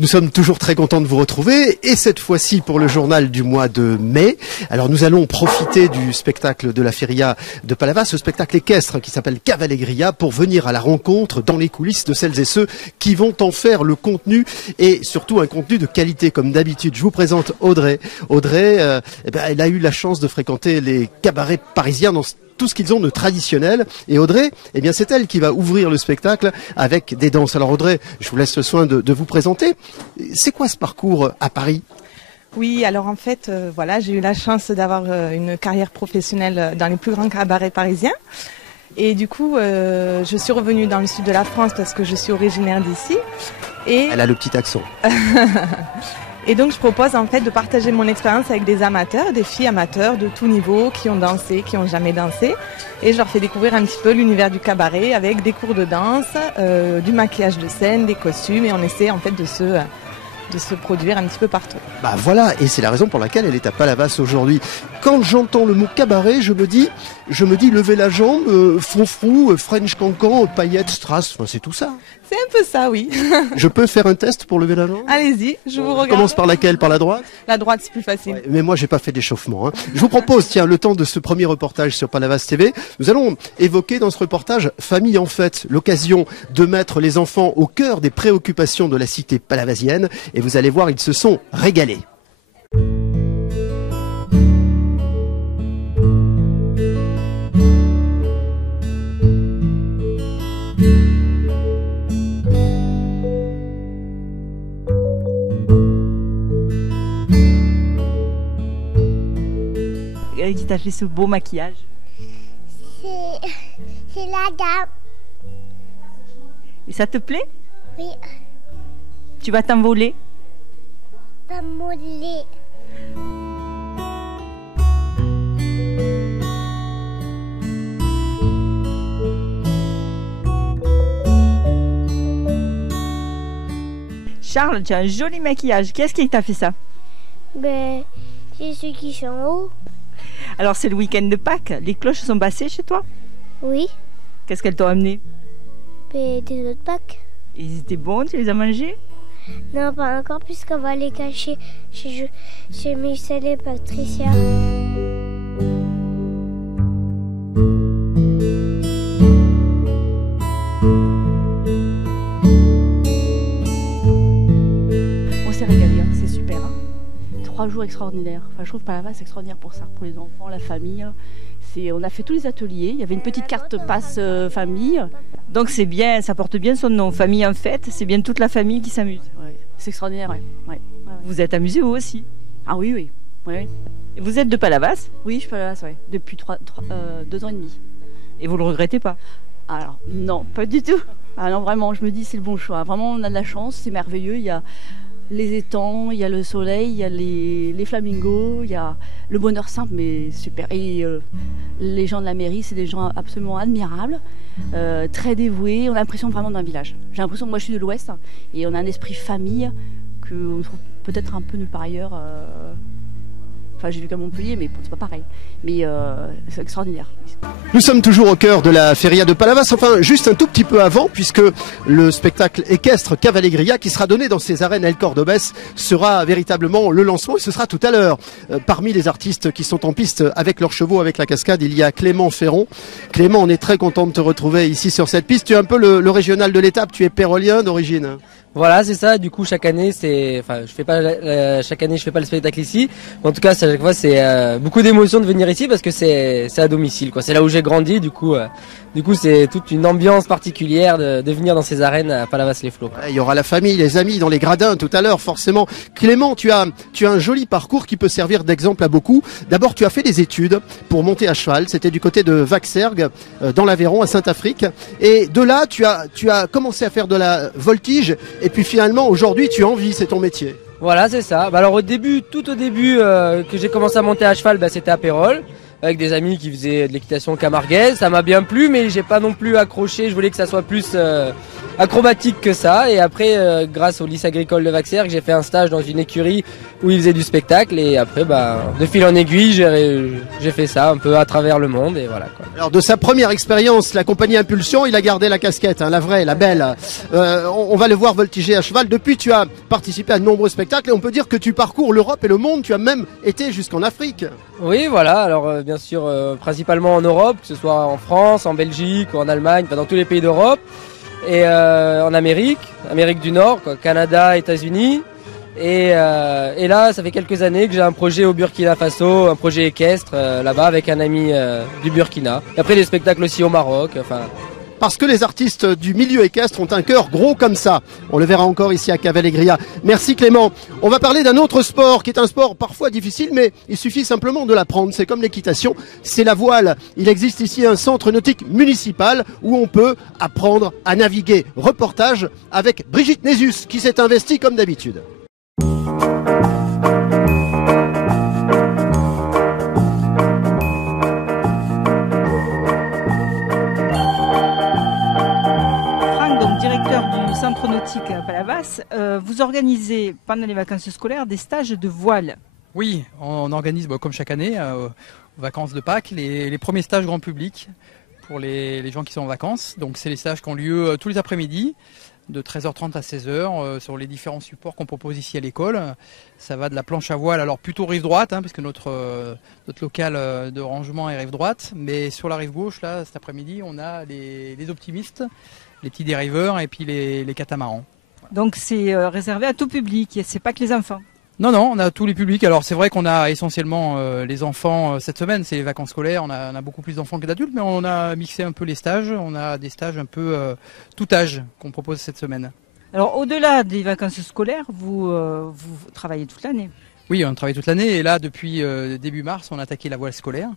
Nous sommes toujours très contents de vous retrouver et cette fois-ci pour le journal du mois de mai. Alors nous allons profiter du spectacle de la Feria de Palavas, ce spectacle équestre qui s'appelle Cavallegria, pour venir à la rencontre dans les coulisses de celles et ceux qui vont en faire le contenu et surtout un contenu de qualité comme d'habitude. Je vous présente Audrey. Audrey, elle a eu la chance de fréquenter les cabarets parisiens dans tout ce qu'ils ont de traditionnel. Et Audrey, eh bien c'est elle qui va ouvrir le spectacle avec des danses. Alors Audrey, je vous laisse le soin de vous présenter. C'est quoi ce parcours à Paris ? Oui, alors en fait, voilà, j'ai eu la chance d'avoir une carrière professionnelle dans les plus grands cabarets parisiens. Et du coup, je suis revenue dans le sud de la France parce que je suis originaire d'ici. Et elle a le petit accent. Et donc je propose en fait de partager mon expérience avec des amateurs, des filles amateurs de tout niveau qui ont dansé, qui n'ont jamais dansé. Et je leur fais découvrir un petit peu l'univers du cabaret avec des cours de danse, du maquillage de scène, des costumes. Et on essaie en fait de se produire un petit peu partout. Bah voilà, et c'est la raison pour laquelle elle est à Palavas aujourd'hui. Quand j'entends le mot cabaret, je me dis lever la jambe, froufrou, French cancan, paillettes, strass, enfin c'est tout ça. C'est un peu ça, oui. Je peux faire un test pour lever la jambe ? Allez-y, je vous regarde. On commence par laquelle ? Par la droite ? La droite, c'est plus facile. Ouais, mais moi, j'ai pas fait d'échauffement. Je vous propose, tiens, le temps de ce premier reportage sur Palavas TV, nous allons évoquer dans ce reportage Famille en fête, l'occasion de mettre les enfants au cœur des préoccupations de la cité palavasienne. Et vous allez voir, ils se sont régalés. Qui t'a fait ce beau maquillage? C'est la dame. Et ça te plaît? Oui. Tu vas t'envoler? T'envoler. Charles, tu as un joli maquillage. Qui est-ce qui t'a fait ça? Ben, c'est ceux qui sont en haut. Alors c'est le week-end de Pâques, les cloches sont passées chez toi? Oui. Qu'est-ce qu'elles t'ont amené? Ben, des autres Pâques. Ils étaient bons, tu les as mangés? Non, pas encore, puisqu'on va les cacher chez Michel et Patricia. On s'est régalé, hein. C'est super. 3 jours extraordinaires. Enfin, je trouve Palavas c'est extraordinaire pour ça, pour les enfants, la famille. On a fait tous les ateliers. Il y avait une petite carte passe famille. Donc c'est bien, ça porte bien son nom. Famille en fête, c'est bien toute la famille qui s'amuse. Ouais. C'est extraordinaire, ouais. Ouais. Vous êtes amusés vous aussi? Ah oui, oui. Ouais. Et vous êtes de Palavas? Oui, je suis Palavas, ouais. Depuis 2 ans et demi. Et vous le regrettez pas? Alors non, pas du tout. Ah non, vraiment, je me dis c'est le bon choix. Vraiment, on a de la chance, c'est merveilleux. Il y a les étangs, il y a le soleil, il y a les flamingos, il y a le bonheur simple, mais super. Et les gens de la mairie, c'est des gens absolument admirables, très dévoués. On a l'impression vraiment d'un village. J'ai l'impression que moi je suis de l'Ouest et on a un esprit famille qu'on trouve peut-être un peu nulle part ailleurs. Enfin, j'ai vu qu'à Montpellier, mais c'est pas pareil. Mais c'est extraordinaire. Nous sommes toujours au cœur de la Feria de Palavas, enfin juste un tout petit peu avant, puisque le spectacle équestre Cavallegria, qui sera donné dans ces arènes El Cordobès, sera véritablement le lancement, et ce sera tout à l'heure. Parmi les artistes qui sont en piste avec leurs chevaux, avec la cascade, il y a Clément Ferron. Clément, on est très content de te retrouver ici sur cette piste. Tu es un peu le régional de l'étape, tu es pérolien d'origine. Voilà, c'est ça. Du coup, chaque année, je fais pas le spectacle ici. En tout cas, à chaque fois, c'est beaucoup d'émotion de venir ici parce que c'est à domicile, quoi. C'est là où j'ai grandi. Du coup, c'est toute une ambiance particulière de venir dans ces arènes à Palavas-les-Flots. Il y aura la famille, les amis dans les gradins tout à l'heure, forcément. Clément, tu as un joli parcours qui peut servir d'exemple à beaucoup. D'abord, tu as fait des études pour monter à cheval. C'était du côté de Vaxergue, dans l'Aveyron, à Saint-Afrique. Et de là, tu as commencé à faire de la voltige. Et puis finalement, aujourd'hui, tu en vis, c'est ton métier. Voilà, c'est ça. Alors tout au début que j'ai commencé à monter à cheval, c'était à Pérol. avec des amis qui faisaient de l'équitation camarguaise. Ça m'a bien plu, mais j'ai pas non plus accroché. Je voulais que ça soit plus acrobatique que ça. Et après, grâce au lycée agricole de Vaxergue, j'ai fait un stage dans une écurie où ils faisaient du spectacle. Et après, de fil en aiguille, j'ai fait ça un peu à travers le monde. Et voilà, quoi. Alors de sa première expérience, la compagnie Impulsion, il a gardé la casquette, la vraie, la belle. On va le voir voltiger à cheval. Depuis, tu as participé à de nombreux spectacles et on peut dire que tu parcours l'Europe et le monde. Tu as même été jusqu'en Afrique. Oui, voilà. Alors bien sûr, principalement en Europe, que ce soit en France, en Belgique ou en Allemagne, dans tous les pays d'Europe. Et en Amérique du Nord, quoi, Canada, États-Unis. Et là, ça fait quelques années que j'ai un projet au Burkina Faso, un projet équestre là-bas avec un ami du Burkina. Et après des spectacles aussi au Maroc. Parce que les artistes du milieu équestre ont un cœur gros comme ça. On le verra encore ici à Cavalegria. Merci Clément. On va parler d'un autre sport qui est un sport parfois difficile, mais il suffit simplement de l'apprendre. C'est comme l'équitation, c'est la voile. Il existe ici un centre nautique municipal où on peut apprendre à naviguer. Reportage avec Brigitte Nézus qui s'est investie comme d'habitude. Directeur du centre nautique à Palavas, vous organisez pendant les vacances scolaires des stages de voile. Oui, on organise comme chaque année aux vacances de Pâques les premiers stages grand public pour les gens qui sont en vacances. Donc c'est les stages qui ont lieu tous les après-midi de 13h30 à 16h sur les différents supports qu'on propose ici à l'école. Ça va de la planche à voile, alors plutôt rive droite, puisque notre local de rangement est rive droite, mais sur la rive gauche, là, cet après-midi, on a les optimistes, les petits dériveurs et puis les catamarans. Donc c'est réservé à tout public, c'est pas que les enfants? Non, on a tous les publics. Alors c'est vrai qu'on a essentiellement les enfants cette semaine, c'est les vacances scolaires, on a beaucoup plus d'enfants que d'adultes, mais on a mixé un peu les stages, on a des stages un peu tout âge qu'on propose cette semaine. Alors au-delà des vacances scolaires, vous travaillez toute l'année? Oui, on travaille toute l'année et là depuis début mars on a attaqué la voile scolaire.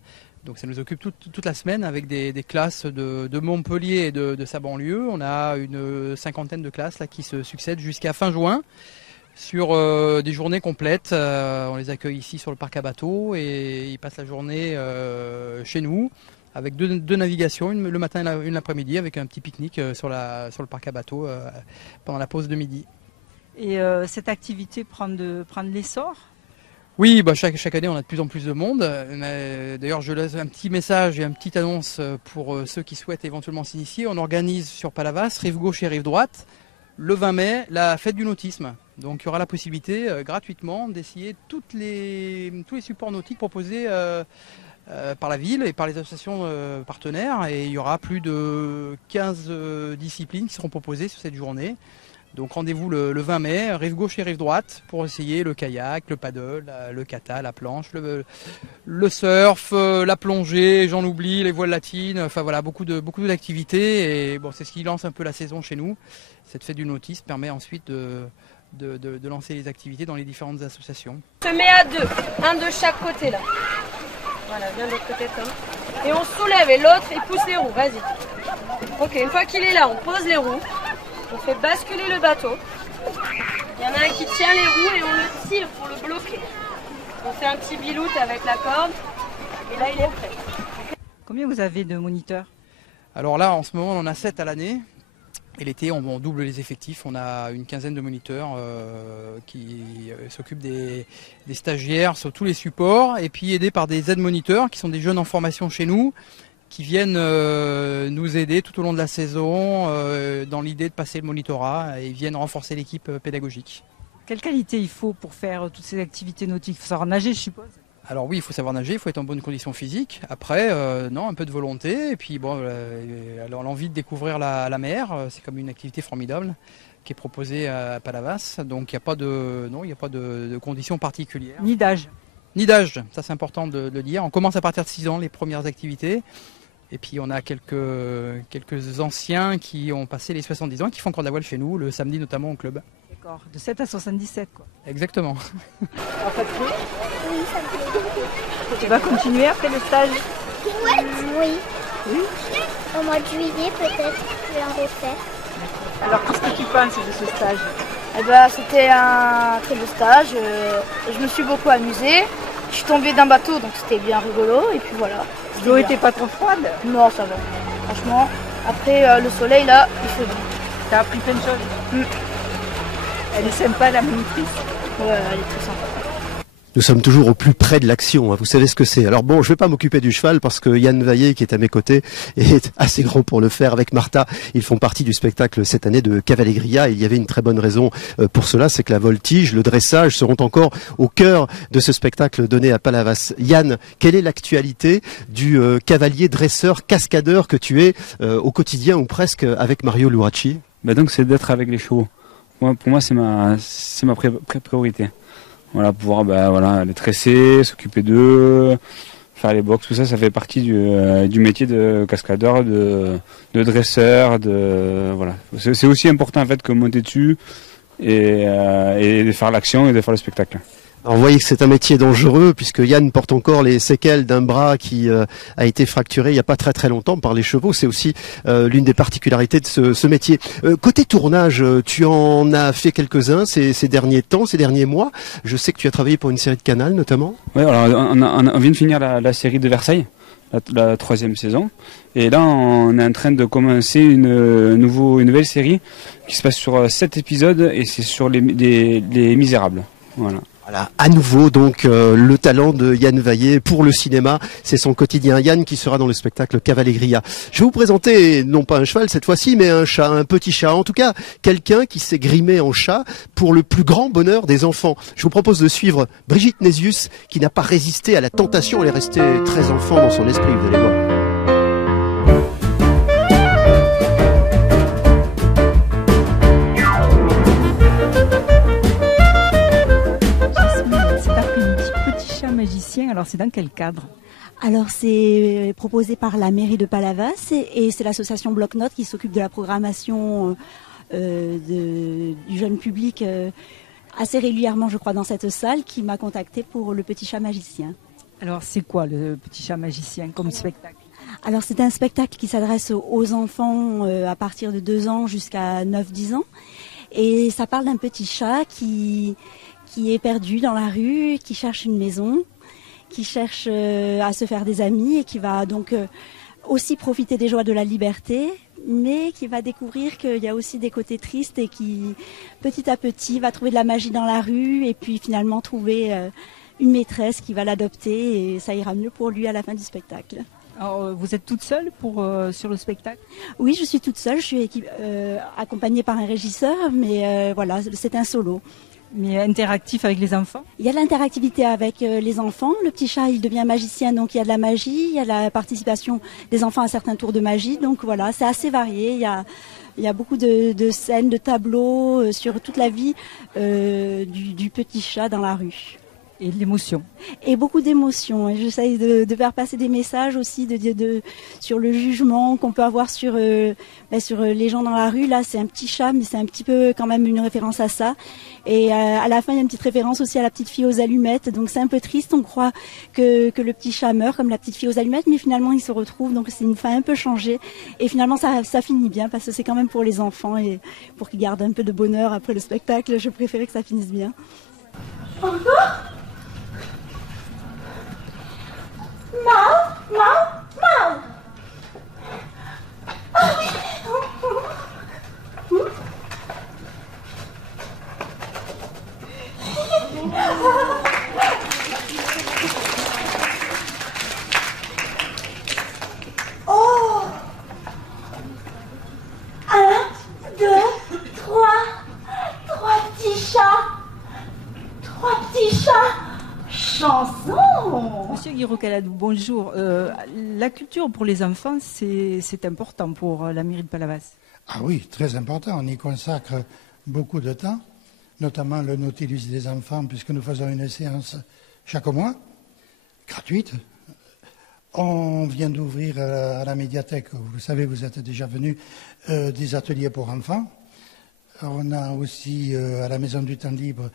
Donc ça nous occupe toute la semaine avec des classes de Montpellier et de sa banlieue. On a une cinquantaine de classes là, qui se succèdent jusqu'à fin juin sur des journées complètes. On les accueille ici sur le parc à bateaux et ils passent la journée chez nous avec deux navigations, une le matin et une l'après-midi avec un petit pique-nique sur le parc à bateaux pendant la pause de midi. Et cette activité prend de l'essor ? Oui, chaque année on a de plus en plus de monde. D'ailleurs je laisse un petit message et une petite annonce pour ceux qui souhaitent éventuellement s'initier. On organise sur Palavas, rive gauche et rive droite, le 20 mai, la fête du nautisme. Donc il y aura la possibilité gratuitement d'essayer tous les supports nautiques proposés par la ville et par les associations partenaires. Et il y aura plus de 15 disciplines qui seront proposées sur cette journée. Donc rendez-vous le 20 mai, rive gauche et rive droite, pour essayer le kayak, le paddle, le kata, la planche, le surf, la plongée, j'en oublie, les voiles latines, enfin voilà, beaucoup d'activités. Et bon, c'est ce qui lance un peu la saison chez nous. Cette fête du nautisme permet ensuite de lancer les activités dans les différentes associations. On se met à deux, un de chaque côté là. Voilà, viens de l'autre côté Tom. Et on soulève et l'autre il pousse les roues, vas-y. Ok, une fois qu'il est là, on pose les roues. On fait basculer le bateau. Il y en a un qui tient les roues et on le tire pour le bloquer. On fait un petit biloute avec la corde et là il est prêt. Combien vous avez de moniteurs? Alors là en ce moment on en a 7 à l'année. Et l'été on double les effectifs. On a une quinzaine de moniteurs qui s'occupent des stagiaires sur tous les supports. Et puis aidés par des aides-moniteurs qui sont des jeunes en formation chez nous, qui viennent nous aider tout au long de la saison dans l'idée de passer le monitorat et viennent renforcer l'équipe pédagogique. Quelle qualité il faut pour faire toutes ces activités nautiques? Il faut savoir nager, je suppose? Alors oui, il faut savoir nager, il faut être en bonne condition physique. Après, un peu de volonté et puis l'envie de découvrir la mer, c'est comme une activité formidable qui est proposée à Palavas. Donc il n'y a pas de conditions particulières. Ni d'âge? Ni d'âge, ça c'est important de le dire. On commence à partir de 6 ans les premières activités. Et puis on a quelques anciens qui ont passé les 70 ans et qui font encore de la voile chez nous, le samedi notamment au club. D'accord, de 7 à 77 quoi. Exactement. Oui, ça me plaît. Tu vas continuer après le stage? Oui. Au mois de juillet peut-être, je vais en refaire. Alors qu'est-ce que tu penses de ce stage? C'était un très beau stage, je me suis beaucoup amusée. Je suis tombée d'un bateau, donc c'était bien rigolo. Et puis voilà. L'eau était pas trop froide? Non, ça va. Franchement, après le soleil, là, il fait bon. T'as appris plein de choses. Elle est sympa, la monitrice. Ouais, elle est très sympa. Nous sommes toujours au plus près de l'action, hein. Vous savez ce que c'est. Alors bon, je vais pas m'occuper du cheval parce que Yann Vaillé, qui est à mes côtés, est assez grand pour le faire. Avec Martha, ils font partie du spectacle cette année de Cavallegria. Il y avait une très bonne raison pour cela, c'est que la voltige, le dressage seront encore au cœur de ce spectacle donné à Palavas. Yann, quelle est l'actualité du cavalier dresseur cascadeur que tu es au quotidien ou presque avec Mario Luracci? Donc c'est d'être avec les chevaux. Pour moi, c'est ma priorité. Voilà, pouvoir les tresser, s'occuper d'eux, faire les box, tout ça, ça fait partie du métier de cascadeur, de dresseur, voilà. C'est aussi important en fait que monter dessus et de faire l'action et de faire le spectacle. Alors, vous voyez que c'est un métier dangereux puisque Yann porte encore les séquelles d'un bras qui a été fracturé il n'y a pas très longtemps par les chevaux. C'est aussi l'une des particularités de ce métier. Côté tournage, tu en as fait quelques-uns ces derniers temps, ces derniers mois. Je sais que tu as travaillé pour une série de Canal notamment. Oui, alors on vient de finir la série de Versailles, la 3e saison. Et là, on est en train de commencer une nouvelle série qui se passe sur 7 épisodes et c'est sur les Misérables. Voilà. Voilà, à nouveau donc le talent de Yann Vaillé pour le cinéma, c'est son quotidien. Yann qui sera dans le spectacle Cavallegria. Je vais vous présenter non pas un cheval cette fois-ci, mais un chat, un petit chat. En tout cas, quelqu'un qui s'est grimé en chat pour le plus grand bonheur des enfants. Je vous propose de suivre Brigitte Nésius qui n'a pas résisté à la tentation. Elle est restée très enfant dans son esprit, vous allez voir. Magicien, alors c'est dans quel cadre? Alors c'est proposé par la mairie de Palavas et c'est l'association Bloc-Notes qui s'occupe de la programmation du jeune public assez régulièrement, je crois, dans cette salle, qui m'a contacté pour le Petit Chat Magicien. Alors c'est quoi le Petit Chat Magicien comme spectacle? Alors c'est un spectacle qui s'adresse aux enfants à partir de 2 ans jusqu'à 9-10 ans et ça parle d'un petit chat qui est perdu dans la rue, qui cherche une maison, qui cherche à se faire des amis et qui va donc aussi profiter des joies de la liberté, mais qui va découvrir qu'il y a aussi des côtés tristes et qui, petit à petit, va trouver de la magie dans la rue et puis finalement trouver une maîtresse qui va l'adopter et ça ira mieux pour lui à la fin du spectacle. Alors, vous êtes toute seule sur le spectacle? Oui, je suis toute seule, je suis accompagnée par un régisseur, mais voilà, c'est un solo. Mais interactif avec les enfants? Il y a de l'interactivité avec les enfants. Le petit chat, il devient magicien, donc il y a de la magie. Il y a la participation des enfants à certains tours de magie. Donc voilà, c'est assez varié. Il y a beaucoup de scènes, de tableaux sur toute la vie du petit chat dans la rue. Et de l'émotion. Et beaucoup d'émotions. Et j'essaye de faire passer des messages aussi sur le jugement qu'on peut avoir sur les gens dans la rue. Là, c'est un petit chat, mais c'est un petit peu quand même une référence à ça. Et à la fin, il y a une petite référence aussi à la petite fille aux allumettes. Donc c'est un peu triste. On croit que le petit chat meurt comme la petite fille aux allumettes, mais finalement, il se retrouve. Donc c'est une fin un peu changée. Et finalement, ça finit bien parce que c'est quand même pour les enfants et pour qu'ils gardent un peu de bonheur après le spectacle. Je préférais que ça finisse bien. Encore? Mau, mau, mau. Ah oui. Oh. 1, 2, 3. 3 petits chats. 3 petits chats. Chanson. Monsieur Guiraud-Caladou, bonjour. La culture pour les enfants, c'est important pour la mairie de Palavas. Ah oui, très important. On y consacre beaucoup de temps, notamment le Nautilus des enfants, puisque nous faisons une séance chaque mois, gratuite. On vient d'ouvrir à la médiathèque, vous savez, vous êtes déjà venus, des ateliers pour enfants. On a aussi à la Maison du Temps Libre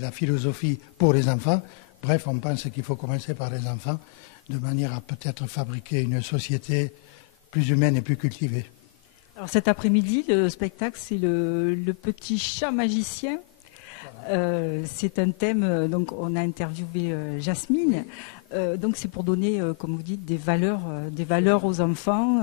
la philosophie pour les enfants. Bref, on pense qu'il faut commencer par les enfants, de manière à peut-être fabriquer une société plus humaine et plus cultivée. Alors cet après-midi, le spectacle, c'est le Petit Chat Magicien. C'est un thème, donc on a interviewé Jasmine, donc c'est pour donner, comme vous dites, des valeurs aux enfants.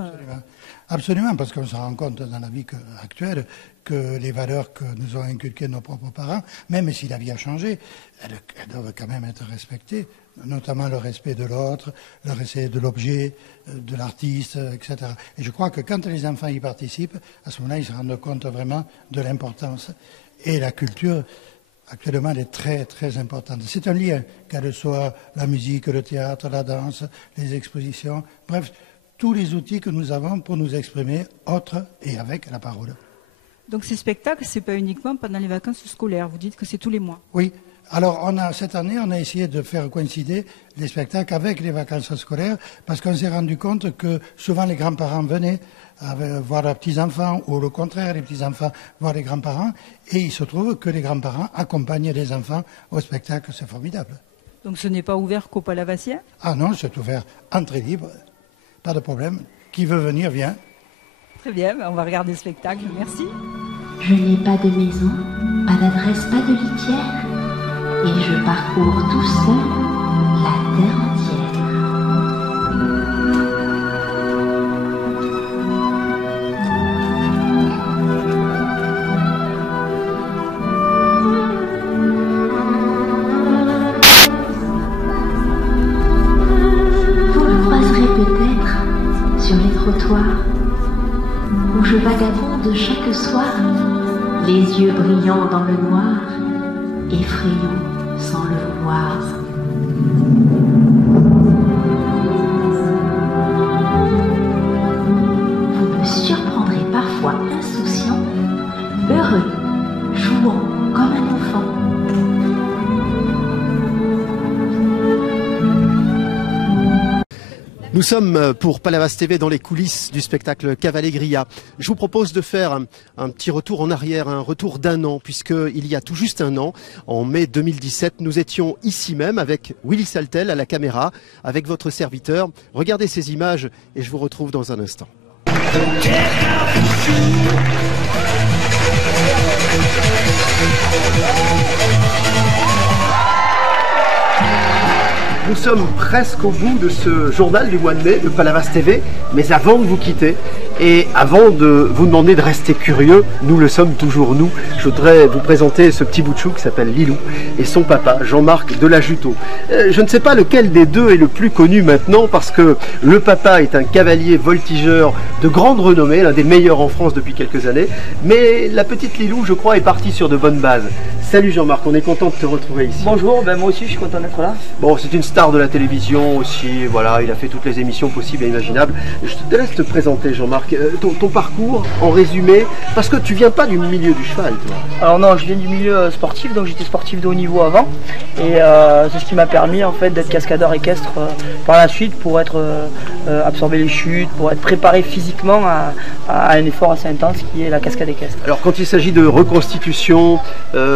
Absolument, parce qu'on se rend compte dans la vie actuelle que les valeurs que nous ont inculquées nos propres parents, même si la vie a changé, elles doivent quand même être respectées, notamment le respect de l'autre, le respect de l'objet, de l'artiste, etc. Et je crois que quand les enfants y participent, à ce moment-là, ils se rendent compte vraiment de l'importance. Et la culture, actuellement, elle est très, très importante. C'est un lien, qu'elle soit la musique, le théâtre, la danse, les expositions, bref, tous les outils que nous avons pour nous exprimer autre et avec la parole. Donc ces spectacles, ce n'est pas uniquement pendant les vacances scolaires, vous dites que c'est tous les mois. Oui. Alors cette année, on a essayé de faire coïncider les spectacles avec les vacances scolaires parce qu'on s'est rendu compte que souvent les grands-parents venaient voir leurs petits-enfants ou au contraire, les petits-enfants voir les grands-parents et il se trouve que les grands-parents accompagnent les enfants au spectacle, c'est formidable. Donc ce n'est pas ouvert qu'aux Palavassiens ? Ah non, c'est ouvert, entrée libre, pas de problème. Qui veut venir, vient. Très bien, on va regarder le spectacle, merci. Je n'ai pas de maison, pas d'adresse, pas de litière, et je parcours tout seul la terre entière. Vous me croiserez peut-être sur les trottoirs, où je vagabonde chaque soir, les yeux brillants dans le noir, effrayant sans le voir. Vous me surprendrez parfois insouciant, heureux, jouant comme un enfant. Nous sommes pour Palavas TV dans les coulisses du spectacle Cavallegria. Je vous propose de faire un petit retour en arrière, un retour d'un an, puisqu'il y a tout juste un an, en mai 2017, nous étions ici même avec Willy Saltel à la caméra, avec votre serviteur. Regardez ces images et je vous retrouve dans un instant. Nous sommes presque au bout de ce journal du mois de mai de Palavas TV, mais avant de vous quitter et avant de vous demander de rester curieux, nous le sommes toujours nous, je voudrais vous présenter ce petit bout de chou qui s'appelle Lilou et son papa Jean-Marc Delajuteau. Je ne sais pas lequel des deux est le plus connu maintenant parce que le papa est un cavalier voltigeur de grande renommée, l'un des meilleurs en France depuis quelques années, mais la petite Lilou, je crois, est partie sur de bonnes bases. Salut Jean-Marc, on est content de te retrouver ici. Bonjour, ben moi aussi je suis content d'être là. Bon, c'est une star de la télévision aussi, voilà, il a fait toutes les émissions possibles et imaginables. Je te laisse te présenter Jean-Marc, ton parcours en résumé, parce que tu viens pas du milieu du cheval, toi. Alors non, je viens du milieu sportif, donc j'étais sportif de haut niveau avant, et c'est ce qui m'a permis en fait d'être cascadeur équestre par la suite pour être absorber les chutes, pour être préparé physiquement à un effort assez intense qui est la cascade équestre. Alors quand il s'agit de reconstitution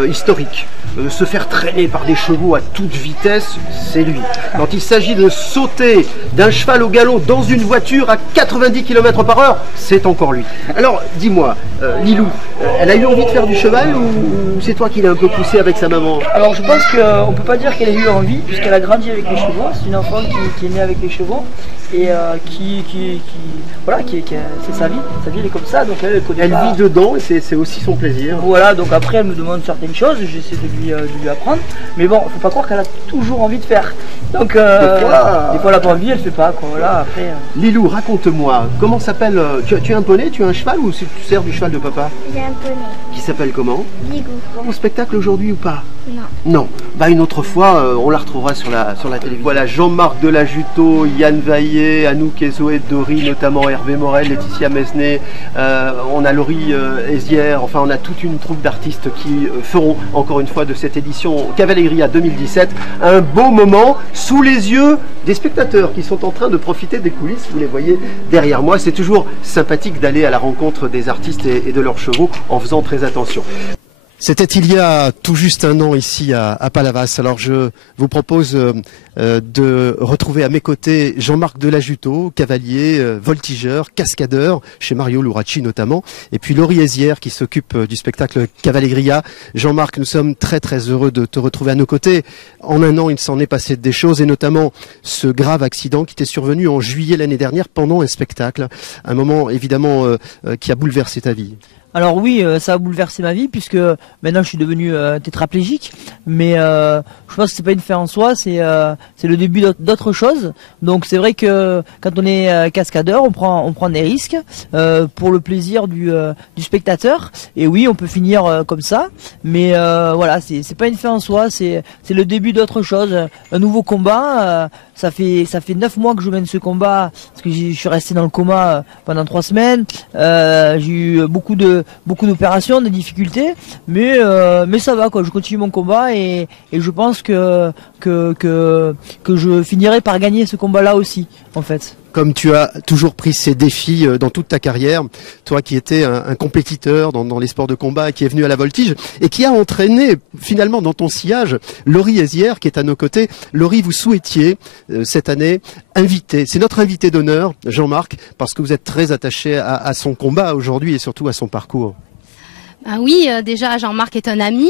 historique, se faire traîner par des chevaux à toute vitesse, c'est lui. Quand il s'agit de sauter d'un cheval au galop dans une voiture à 90 km/h, c'est encore lui. Alors dis-moi, Lilou, elle a eu envie de faire du cheval ou c'est toi qui l'as un peu poussé avec sa maman? Alors je pense qu'on ne peut pas dire qu'elle a eu envie puisqu'elle a grandi avec les chevaux, c'est une enfant qui est née avec les chevaux et c'est sa vie elle est comme ça, donc elle connaît pas. Elle vit dedans et c'est aussi son plaisir. Voilà, donc après elle me demande certaines choses, j'essaie de lui apprendre, mais bon, faut pas croire qu'elle a toujours envie de faire. Donc des fois elle a pas envie, elle fait pas quoi. Voilà, après. Lilou, raconte-moi, comment s'appelle, tu as un poney, tu as un cheval ou tu sers du cheval de papa? J'ai un poney. Qui s'appelle comment? Ligou. Au spectacle aujourd'hui ou pas? Non. Non. Bah une autre fois, on la retrouvera sur la télévision. Voilà, Jean-Marc Delajuteau, Yann Vaillé, Anouk et Zoé Dory, notamment Hervé Morel, Laetitia Mesnet, on a Laurie Hézière, enfin on a toute une troupe d'artistes qui feront encore une fois de cette édition Cavallegria 2017 un beau moment sous les yeux des spectateurs qui sont en train de profiter des coulisses, vous les voyez derrière moi. C'est toujours sympathique d'aller à la rencontre des artistes et de leurs chevaux en faisant très attention. C'était il y a tout juste un an ici à Palavas. Alors je vous propose de retrouver à mes côtés Jean-Marc Delajuteau, cavalier, voltigeur, cascadeur, chez Mario Luracci notamment, et puis Laurie Hézière qui s'occupe du spectacle Cavallegria. Jean-Marc, nous sommes très très heureux de te retrouver à nos côtés. En un an, il s'en est passé des choses, et notamment ce grave accident qui t'est survenu en juillet l'année dernière pendant un spectacle. Un moment évidemment qui a bouleversé ta vie. Alors oui, ça a bouleversé ma vie puisque maintenant je suis devenu tétraplégique, mais je pense que c'est pas une fin en soi, c'est le début d'autre chose. Donc c'est vrai que quand on est cascadeur, on prend des risques pour le plaisir du spectateur. Et oui, on peut finir comme ça, mais voilà, c'est pas une fin en soi, c'est le début d'autre chose, un nouveau combat. Ça fait 9 mois que je mène ce combat parce que je suis resté dans le coma pendant 3 semaines. J'ai eu beaucoup d'opérations, de difficultés, mais ça va quoi. Je continue mon combat et je pense que je finirai par gagner ce combat-là aussi, en fait. Comme tu as toujours pris ces défis dans toute ta carrière, toi qui étais un compétiteur dans les sports de combat, qui est venu à la voltige et qui a entraîné finalement dans ton sillage Laurie Hézière qui est à nos côtés. Laurie, vous souhaitiez cette année inviter, c'est notre invité d'honneur, Jean-Marc, parce que vous êtes très attaché à son combat aujourd'hui et surtout à son parcours. Ah oui, déjà Jean-Marc est un ami.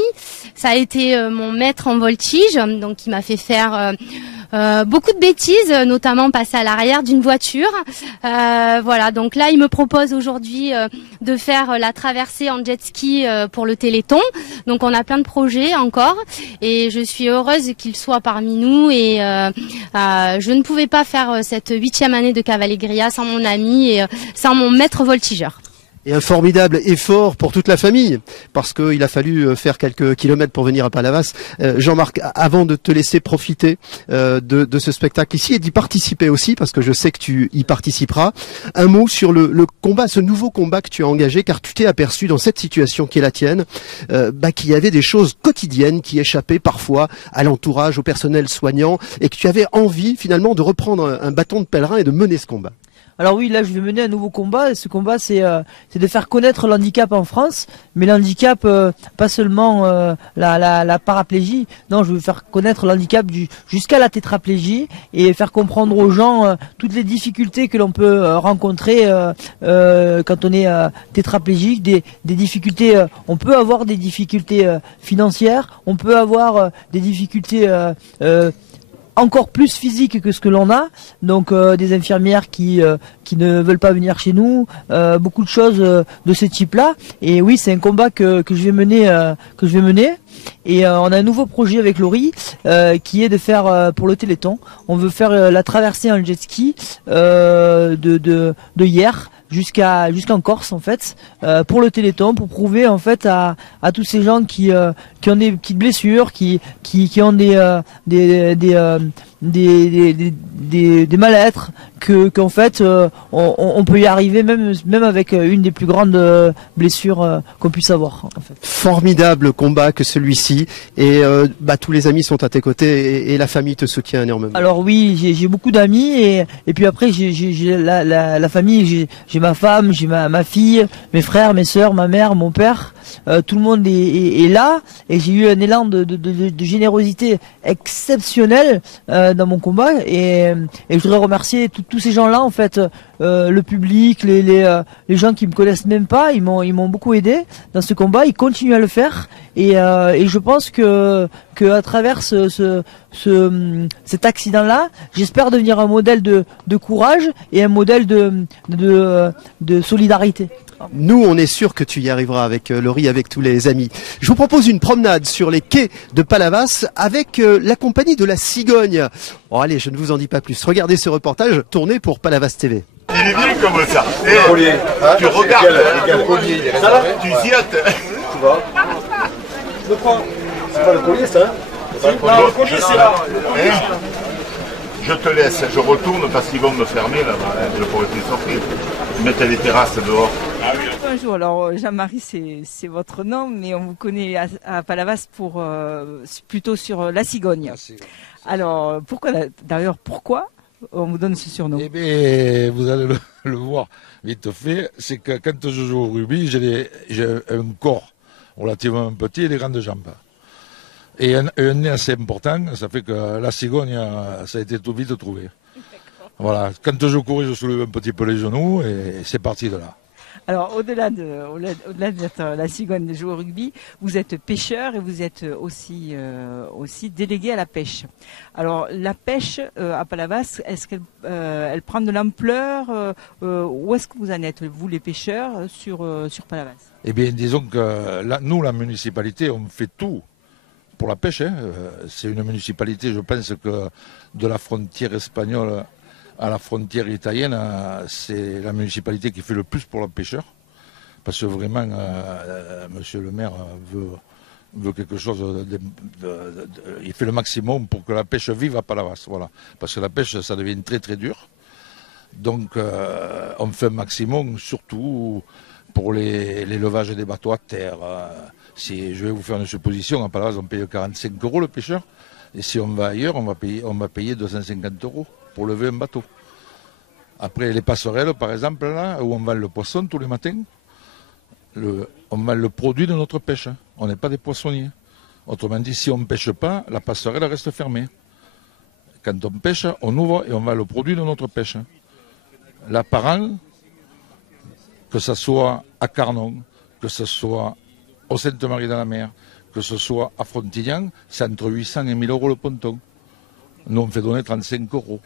Ça a été mon maître en voltige, donc il m'a fait faire beaucoup de bêtises, notamment passer à l'arrière d'une voiture. Voilà, donc là il me propose aujourd'hui de faire la traversée en jet ski pour le Téléthon. Donc on a plein de projets encore et je suis heureuse qu'il soit parmi nous et je ne pouvais pas faire cette 8e année de Cavallegria sans mon ami et sans mon maître voltigeur. Et un formidable effort pour toute la famille, parce qu'il a fallu faire quelques kilomètres pour venir à Palavas. Jean-Marc, avant de te laisser profiter de ce spectacle ici et d'y participer aussi, parce que je sais que tu y participeras, un mot sur le combat, ce nouveau combat que tu as engagé, car tu t'es aperçu dans cette situation qui est la tienne, qu'il y avait des choses quotidiennes qui échappaient parfois à l'entourage, au personnel soignant, et que tu avais envie finalement de reprendre un bâton de pèlerin et de mener ce combat. Alors oui, là je vais mener un nouveau combat et ce combat c'est de faire connaître l'handicap en France, mais l'handicap pas seulement la paraplégie, non, je veux faire connaître l'handicap jusqu'à la tétraplégie et faire comprendre aux gens toutes les difficultés que l'on peut rencontrer quand on est tétraplégique, des difficultés, on peut avoir des difficultés financières, on peut avoir des difficultés encore plus physique que ce que l'on a, donc des infirmières qui ne veulent pas venir chez nous, beaucoup de choses de ce type-là. Et oui, c'est un combat que je vais mener, Et on a un nouveau projet avec Laurie qui est de faire pour le Téléthon. On veut faire la traversée en jet ski de hier jusqu'en Corse en fait, pour le Téléthon, pour prouver en fait à tous ces gens qui ont des petites blessures, qui ont des mal-être, qu'en fait on peut y arriver même avec une des plus grandes blessures qu'on puisse avoir en fait. Formidable combat que celui-ci et tous les amis sont à tes côtés et la famille te soutient énormément. Alors oui, j'ai beaucoup d'amis et puis après j'ai la famille, j'ai ma femme, j'ai ma fille, mes frères, mes sœurs, ma mère, mon père, tout le monde est là et j'ai eu un élan de générosité exceptionnel dans mon combat et je voudrais remercier tous ces gens-là en fait, le public, les gens qui me connaissent même pas, ils m'ont beaucoup aidé dans ce combat, ils continuent à le faire et je pense que à travers cet accident-là, j'espère devenir un modèle de courage et un modèle de solidarité. Nous, on est sûr que tu y arriveras avec Laurie, avec tous les amis. Je vous propose une promenade sur les quais de Palavas avec la compagnie de la Cigogne. Bon, allez, je ne vous en dis pas plus. Regardez ce reportage tourné pour Palavas TV. Il est venu comme ça. Tu regardes le collier, il est réservé. Tu ziotes. Tu vois. C'est pas le collier, ça, hein? Non, le collier, c'est là. Je te laisse, je retourne parce qu'ils vont me fermer là. Je pourrais plus sortir. Mettre les terrasses dehors. Bonjour, alors Jean-Marie c'est votre nom, mais on vous connaît à Palavas plutôt sur la Cigogne. Alors pourquoi on vous donne ce surnom? Eh bien, vous allez le voir vite fait, c'est que quand je joue au rugby, j'ai un corps relativement petit et des grandes jambes. Et un nez assez important, ça fait que la cigogne, ça a été tout vite trouvé. Voilà, quand je courais, je soulevais un petit peu les genoux et c'est parti de là. Alors, au-delà d'être la cigogne de jouer au rugby, vous êtes pêcheur et vous êtes aussi délégué à la pêche. Alors, la pêche à Palavas, est-ce qu'elle elle prend de l'ampleur où est-ce que vous en êtes, vous les pêcheurs, sur Palavas? Eh bien, disons que nous, la municipalité, on fait tout pour la pêche. C'est une municipalité, je pense que de la frontière espagnole à la frontière italienne, c'est la municipalité qui fait le plus pour le pêcheur. Parce que vraiment, monsieur le maire veut quelque chose, il fait le maximum pour que la pêche vive à Palavas. Voilà. Parce que la pêche, ça devient très très dur. Donc on fait un maximum, surtout pour l'élevage des bateaux à terre. Si je vais vous faire une supposition, à Palavas, on paye 45 € le pêcheur. Et si on va ailleurs, on va payer 250 € pour lever un bateau. Après, les passerelles, par exemple, là, où on vend le poisson tous les matins, on vend le produit de notre pêche. On n'est pas des poissonniers. Autrement dit, si on ne pêche pas, la passerelle reste fermée. Quand on pêche, on ouvre et on vend le produit de notre pêche. Là, par an, que ce soit à Carnon, que ce soit au Sainte-Marie-de-la-Mer, que ce soit à Frontignan, c'est entre 800 et 1000 € le ponton. Nous, on fait donner 35 €.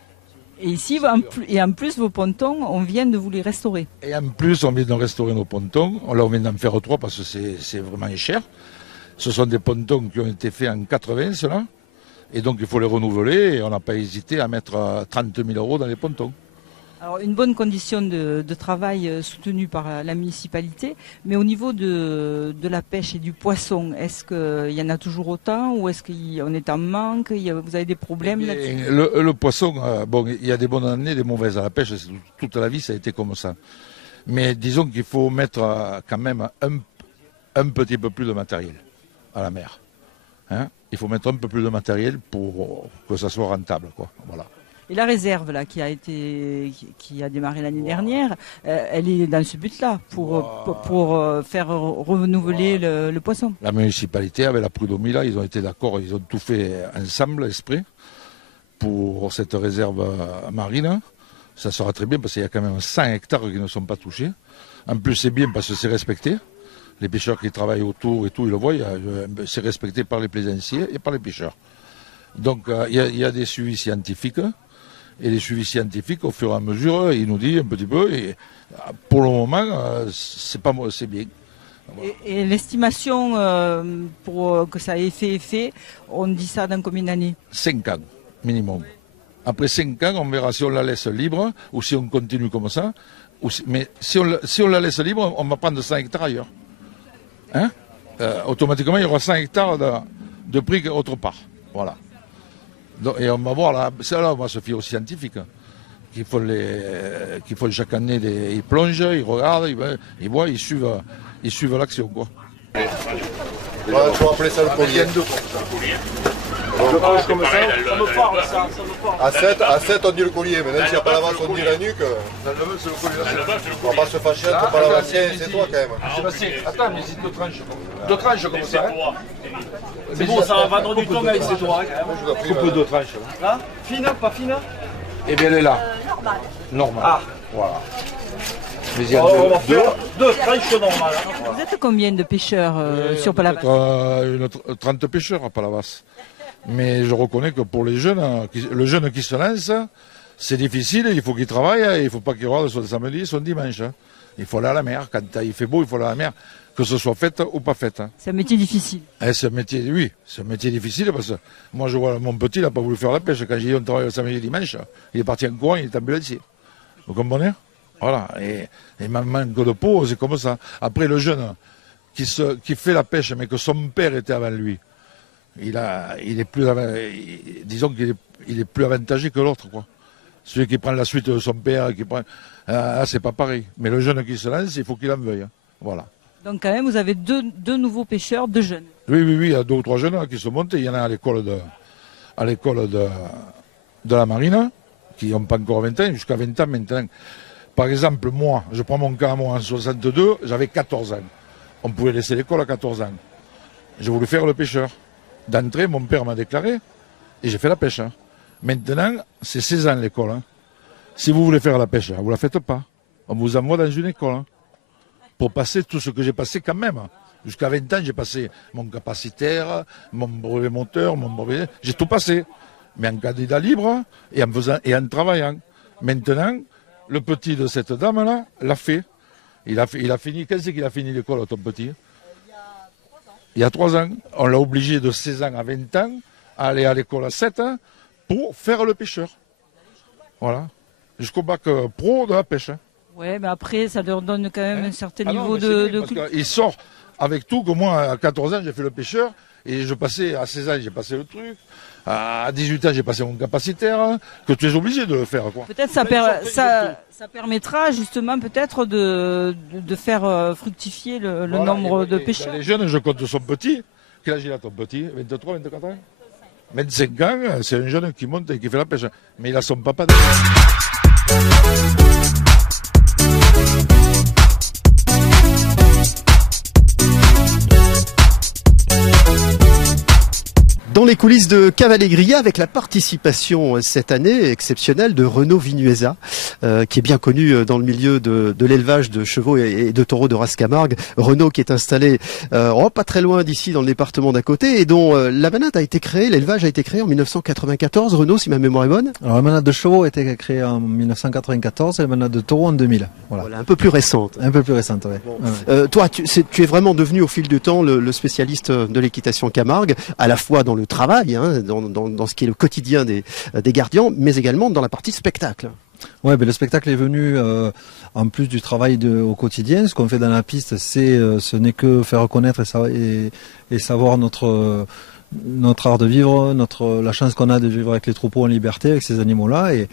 Et ici, en plus, vos pontons, on vient de vous les restaurer. Et en plus, on vient de restaurer nos pontons. Là, on vient d'en faire 3 parce que c'est vraiment cher. Ce sont des pontons qui ont été faits en 80, ceux-là. Et donc, il faut les renouveler. Et on n'a pas hésité à mettre 30 000 € dans les pontons. Alors, une bonne condition de travail soutenue par la municipalité, mais au niveau de la pêche et du poisson, est-ce qu'il y en a toujours autant ou est-ce qu'on est en manque? Vous avez des problèmes là-dessus? Le poisson, bon, il y a des bonnes années, des mauvaises. À la pêche, toute la vie, ça a été comme ça. Mais disons qu'il faut mettre quand même un petit peu plus de matériel à la mer. Hein? Il faut mettre un peu plus de matériel pour que ça soit rentable, quoi. Voilà. Et la réserve là, qui a démarré l'année dernière, elle est dans ce but-là, pour faire renouveler le poisson. La municipalité avec la Prud'homme, là, ils ont été d'accord, ils ont tout fait ensemble, esprit, pour cette réserve marine. Ça sera très bien parce qu'il y a quand même 100 hectares qui ne sont pas touchés. En plus, c'est bien parce que c'est respecté. Les pêcheurs qui travaillent autour et tout, ils le voient, c'est respecté par les plaisanciers et par les pêcheurs. Donc il y a des suivis scientifiques. Et les suivis scientifiques, au fur et à mesure, ils nous disent un petit peu, et pour le moment, c'est bien. Voilà. Et l'estimation pour que ça ait fait effet, on dit ça dans combien d'années? 5 ans, minimum. Après 5 ans, on verra si on la laisse libre, ou si on continue comme ça. Mais si on la laisse libre, on va prendre 100 hectares ailleurs. Hein? Automatiquement, il y aura 100 hectares de prix autre part. Voilà. Donc, et on va voir là, c'est là où on va se fier aux scientifiques, qui font chaque année, ils plongent, ils regardent, ils voient, ils suivent l'action, quoi. On va appeler ça le collier. Comme ça me parle, ça me parle. À 7, on dit le collier, mais même s'il n'y a pas l'avance, on dit la nuque. On va pas se fâcher entre pas l'avancien, c'est toi quand même. Sébastien, attends, mais c'est 2 tranches. 2 tranches comme ça. C'est bon, ça va vendre du ton avec ces doigts. Coupe 2 tranches. Là, fine, pas fine? Eh bien, elle est là. Normal. Normal. Ah. Voilà. Mais il y a on va faire 2 tranches normales. Vous êtes combien de pêcheurs sur Palavas? 30 pêcheurs à Palavas. Mais je reconnais que pour les jeunes, le jeune qui se lance, c'est difficile, il faut qu'il travaille, il ne faut pas qu'il regarde son samedi, son dimanche. Il faut aller à la mer, quand il fait beau, il faut aller à la mer, que ce soit fait ou pas fait. C'est un métier difficile. C'est un métier, oui, c'est un métier difficile parce que moi je vois mon petit, il n'a pas voulu faire la pêche. Quand j'ai dit on travaille le samedi et dimanche, il est parti en courant, il est ambulancier. Vous comprenez? Voilà, et manque de peau, c'est comme ça. Après le jeune qui fait la pêche, mais que son père était avant lui, disons qu'il est plus avantagé que l'autre, quoi. Celui qui prend la suite de son père, c'est pas pareil. Mais le jeune qui se lance, il faut qu'il en veuille. Hein. Voilà. Donc quand même, vous avez deux nouveaux pêcheurs, 2 jeunes. Oui, il y a 2 ou 3 jeunes qui se montent. Il y en a à l'école de la marine, qui n'ont pas encore 20 ans, jusqu'à 20 ans maintenant. Par exemple, moi, je prends mon cas, moi, en 62, j'avais 14 ans. on pouvait laisser l'école à 14 ans. J'ai voulu faire le pêcheur. D'entrée, mon père m'a déclaré et j'ai fait la pêche. Maintenant, c'est 16 ans l'école. Si vous voulez faire la pêche, vous ne la faites pas. On vous envoie dans une école pour passer tout ce que j'ai passé quand même. Jusqu'à 20 ans, j'ai passé mon capacitaire, mon brevet moteur, mon brevet... J'ai tout passé. Mais en candidat libre et en travaillant. Maintenant, le petit de cette dame-là l'a fait. Il a fini, quand c'est qu'il a fini l'école, ton petit? Il y a 3 ans. On l'a obligé de 16 ans à 20 ans à aller à l'école à 7 ans pour faire le pêcheur. Voilà. Jusqu'au bac pro de la pêche. Ouais, mais après, ça leur donne quand même un certain niveau Il sort avec tout que moi, à 14 ans, j'ai fait le pêcheur. Et je passais, à 16 ans, j'ai passé le truc. À 18 ans, j'ai passé mon capacitaire. Que tu es obligé de le faire, quoi. Peut-être ça permettra justement peut-être de faire fructifier le nombre de pêcheurs. Les jeunes, je compte son petit. Quel âge il a ton petit? 23, 24 ans? 25 ans, c'est un jeune qui monte et qui fait la pêche. Mais il a son papa derrière. Dans les coulisses de Cavalegria, avec la participation cette année exceptionnelle de Renaud Vinuesa, qui est bien connu dans le milieu de l'élevage de chevaux et de taureaux de race Camargue. Renaud qui est installé pas très loin d'ici, dans le département d'à côté, et dont la manade a été créée, l'élevage a été créé en 1994. Renaud, si ma mémoire est bonne. Alors la manade de chevaux a été créée en 1994 et la manade de taureaux en 2000. Voilà, un peu plus récente. Un peu plus récente, oui. Bon. Ouais. Toi, tu es vraiment devenu au fil du temps le spécialiste de l'équitation Camargue, à la fois dans le travail, dans ce qui est le quotidien des gardiens, mais également dans la partie spectacle. Ouais, le spectacle est venu en plus du travail au quotidien. Ce qu'on fait dans la piste, ce n'est que faire connaître et savoir notre art de vivre, la chance qu'on a de vivre avec les troupeaux en liberté, avec ces animaux-là, et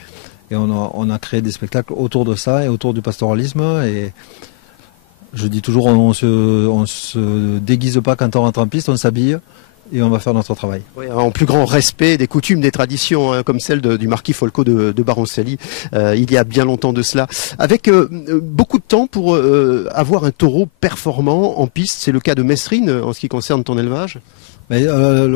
on a créé des spectacles autour de ça et autour du pastoralisme. Et je dis toujours, on se déguise pas quand on rentre en piste, on s'habille. Et on va faire notre travail. Oui, en plus grand respect des coutumes, des traditions, comme celle du marquis Folco de Baroncelli, il y a bien longtemps de cela. Avec beaucoup de temps pour avoir un taureau performant en piste, c'est le cas de Mesrine en ce qui concerne ton élevage. Mais,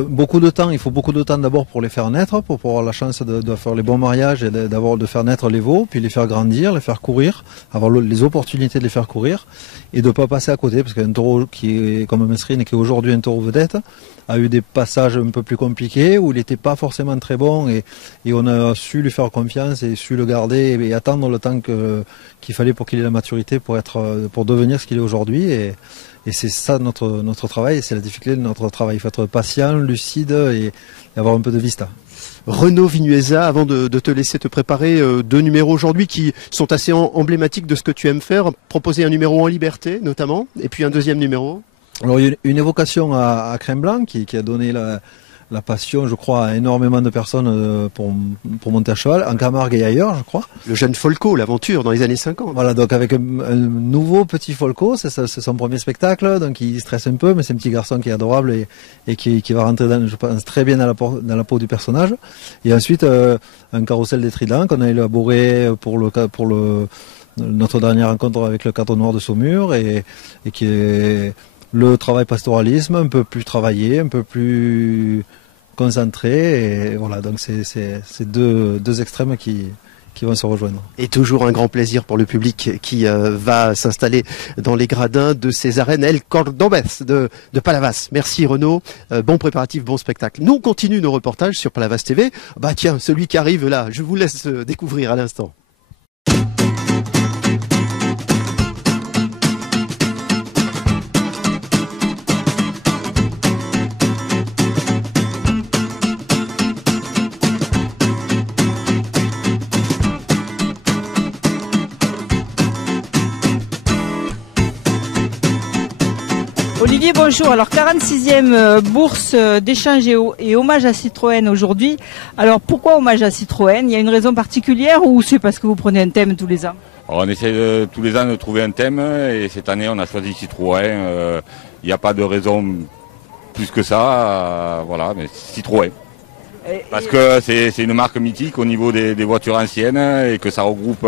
beaucoup de temps, il faut beaucoup de temps d'abord pour les faire naître, pour avoir la chance de faire les bons mariages et de faire naître les veaux, puis les faire grandir, les faire courir, avoir les opportunités de les faire courir et de ne pas passer à côté, parce qu'un taureau qui est comme Mesrine et qui est aujourd'hui un taureau vedette a eu des passages un peu plus compliqués où il n'était pas forcément très bon et on a su lui faire confiance et su le garder et attendre le temps qu'il fallait pour qu'il ait la maturité pour devenir ce qu'il est aujourd'hui. Et c'est ça notre travail, c'est la difficulté de notre travail. Il faut être patient, lucide et avoir un peu de vista. Renaud Vinuesa, avant de te laisser te préparer 2 numéros aujourd'hui qui sont assez emblématiques de ce que tu aimes faire, proposer un numéro en liberté notamment, et puis un deuxième numéro. Alors il y a une évocation à Crème Blanc qui a donné la passion, je crois, à énormément de personnes pour monter à cheval, en Camargue et ailleurs, je crois. Le jeune Folco, l'aventure dans les années 50. Voilà, donc avec un nouveau petit Folco, c'est son premier spectacle, donc il stresse un peu, mais c'est un petit garçon qui est adorable et qui va rentrer, je pense, très bien dans la peau du personnage. Et ensuite, un carrousel des Tridents qu'on a élaboré pour notre dernière rencontre avec le Cadre Noir de Saumur et qui est le travail pastoralisme, un peu plus travaillé, un peu plus concentré, et voilà, donc c'est deux extrêmes qui vont se rejoindre. Et toujours un grand plaisir pour le public qui va s'installer dans les gradins de ces arènes El Cordobés de Palavas. Merci Renaud, bon préparatif, bon spectacle. Nous on continue nos reportages sur Palavas TV. Bah tiens, celui qui arrive là, je vous laisse découvrir à l'instant. Olivier, bonjour. Alors 46e bourse d'échange et hommage à Citroën aujourd'hui. Alors pourquoi hommage à Citroën? Il y a une raison particulière ou c'est parce que vous prenez un thème tous les ans? Alors, on essaie tous les ans de trouver un thème et cette année on a choisi Citroën. Il n'y a pas de raison plus que ça, voilà, mais Citroën. Parce que c'est une marque mythique au niveau des voitures anciennes et que ça regroupe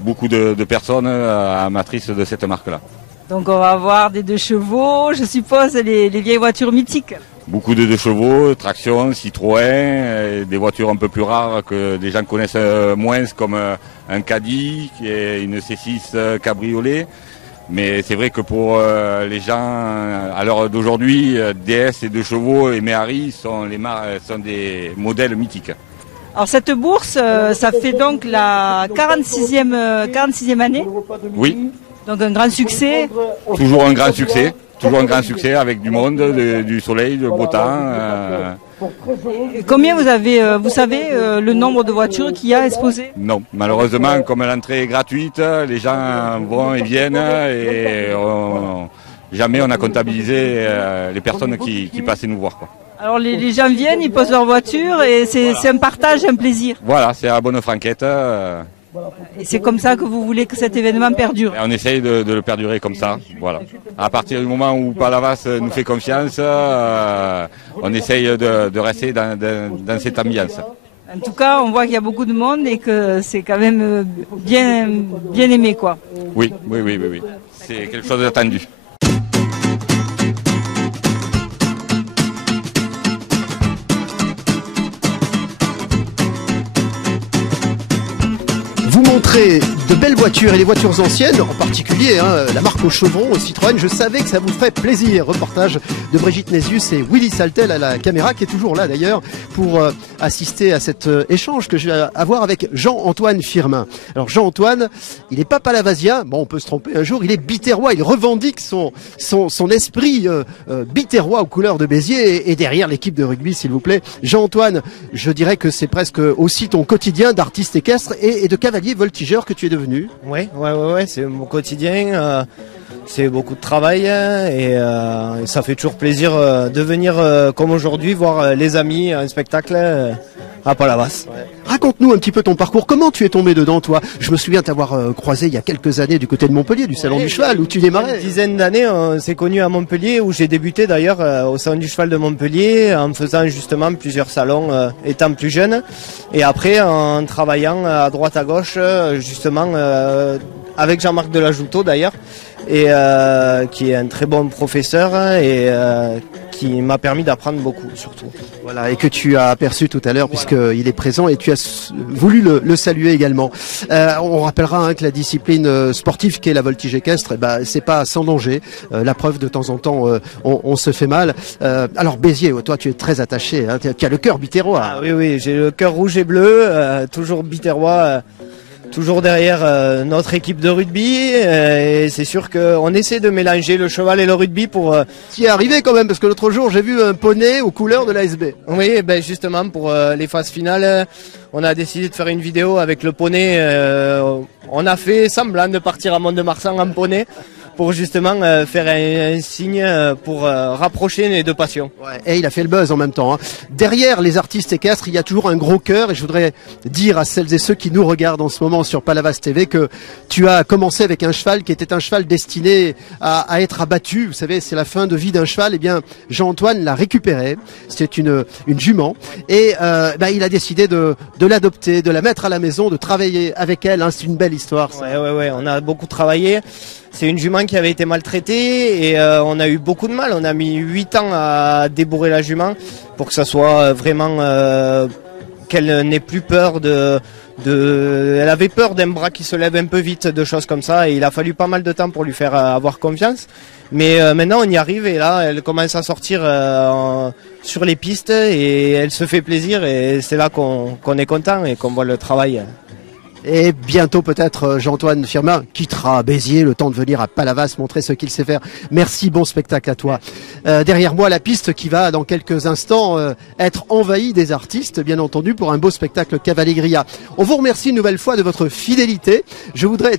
beaucoup de personnes amatrices de cette marque-là. Donc on va avoir des 2 chevaux, je suppose, les vieilles voitures mythiques. Beaucoup de 2 chevaux, traction, Citroën, des voitures un peu plus rares que des gens connaissent moins, comme un Caddy et une C6 cabriolet. Mais c'est vrai que pour les gens, à l'heure d'aujourd'hui, DS et 2 chevaux et Méhari sont des modèles mythiques. Alors cette bourse, ça fait donc la 46e année. Oui. Donc un grand succès. Toujours un grand succès. Toujours un grand succès avec du monde, du soleil, du beau temps. Combien vous avez, vous savez, le nombre de voitures qu'il y a exposées? Non, malheureusement, comme l'entrée est gratuite, les gens vont et viennent et jamais on a comptabilisé les personnes qui passaient nous voir, quoi. Alors les gens viennent, ils posent leur voiture et c'est un partage, un plaisir. Voilà, c'est à bonne franquette. Et c'est comme ça que vous voulez que cet événement perdure? On essaye de le perdurer comme ça, voilà. À partir du moment où Palavas nous fait confiance, on essaye de rester dans cette ambiance. En tout cas, on voit qu'il y a beaucoup de monde et que c'est quand même bien aimé, quoi. Oui. C'est quelque chose d'attendu. Vous montrez de belles voitures et les voitures anciennes, en particulier la marque au chevron, au Citroën. Je savais que ça vous ferait plaisir. Reportage de Brigitte Nézius et Willy Saltel à la caméra, qui est toujours là d'ailleurs, pour assister à cet échange que je vais avoir avec Jean-Antoine Firmin. Alors Jean-Antoine, il n'est pas palavasien, bon on peut se tromper un jour, il est biterrois, il revendique son esprit biterrois aux couleurs de Béziers et derrière l'équipe de rugby, s'il vous plaît. Jean-Antoine, je dirais que c'est presque aussi ton quotidien d'artiste équestre et de cavalier voltigeur que tu es devenu. Ouais, c'est mon quotidien. C'est beaucoup de travail et ça fait toujours plaisir de venir comme aujourd'hui voir les amis à un spectacle à Palavas. Ouais. Raconte-nous un petit peu ton parcours. Comment tu es tombé dedans, toi? Je me souviens t'avoir croisé il y a quelques années du côté de Montpellier, du Salon du Cheval, où tu démarrais. Une dizaine d'années, on s'est connus à Montpellier, où j'ai débuté d'ailleurs au Salon du Cheval de Montpellier, en faisant justement plusieurs salons étant plus jeune. Et après, en travaillant à droite à gauche, justement, avec Jean-Marc Delajouteau d'ailleurs, et qui est un très bon professeur et qui m'a permis d'apprendre beaucoup surtout. Voilà, et que tu as aperçu tout à l'heure, voilà, puisqu'il est présent et tu as voulu le saluer également. On rappellera que la discipline sportive qu'est la voltige équestre, c'est pas sans danger. La preuve, de temps en temps, on se fait mal. Alors Béziers, toi tu es très attaché, tu as le cœur biterrois. Ah, oui, j'ai le cœur rouge et bleu, toujours biterrois. Toujours derrière notre équipe de rugby et c'est sûr qu'on essaie de mélanger le cheval et le rugby pour... Tu y es arrivé quand même parce que l'autre jour j'ai vu un poney aux couleurs de l'ASB. Oui, justement pour les phases finales on a décidé de faire une vidéo avec le poney. On a fait semblant de partir à Mont-de-Marsan en poney pour justement faire un signe pour rapprocher les deux passions. Ouais, et il a fait le buzz en même temps. Derrière les artistes équestres, il y a toujours un gros cœur et je voudrais dire à celles et ceux qui nous regardent en ce moment sur Palavas TV que tu as commencé avec un cheval qui était un cheval destiné à être abattu. Vous savez, c'est la fin de vie d'un cheval. Eh bien, Jean-Antoine l'a récupéré. C'est une jument et il a décidé de l'adopter, de la mettre à la maison, de travailler avec elle. C'est une belle histoire. Ça. Ouais, on a beaucoup travaillé. C'est une jument qui avait été maltraitée et on a eu beaucoup de mal. On a mis 8 ans à débourrer la jument pour que ça soit vraiment qu'elle n'ait plus peur elle avait peur d'un bras qui se lève un peu vite, de choses comme ça, et il a fallu pas mal de temps pour lui faire avoir confiance. Mais maintenant on y arrive et là elle commence à sortir sur les pistes et elle se fait plaisir et c'est là qu'on est content et qu'on voit le travail. Et bientôt peut-être Jean-Antoine Firmin quittera Béziers, le temps de venir à Palavas montrer ce qu'il sait faire. Merci, bon spectacle à toi. Derrière moi la piste qui va dans quelques instants être envahie des artistes, bien entendu, pour un beau spectacle Cavallegria. On vous remercie une nouvelle fois de votre fidélité. Je voudrais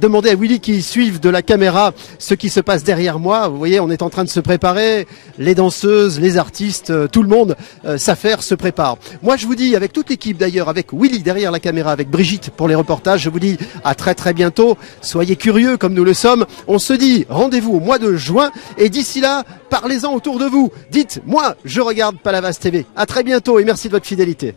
demander à Willy qui suive de la caméra ce qui se passe derrière moi. Vous voyez, on est en train de se préparer, les danseuses, les artistes, tout le monde s'affaire, se prépare. Moi je vous dis, avec toute l'équipe d'ailleurs, avec Willy derrière la caméra, avec Brigitte pour les reportages, je vous dis à très très bientôt. Soyez curieux comme nous le sommes. On se dit rendez-vous au mois de juin et d'ici là, parlez-en autour de vous. Dites, moi je regarde Palavas TV. À très bientôt et merci de votre fidélité.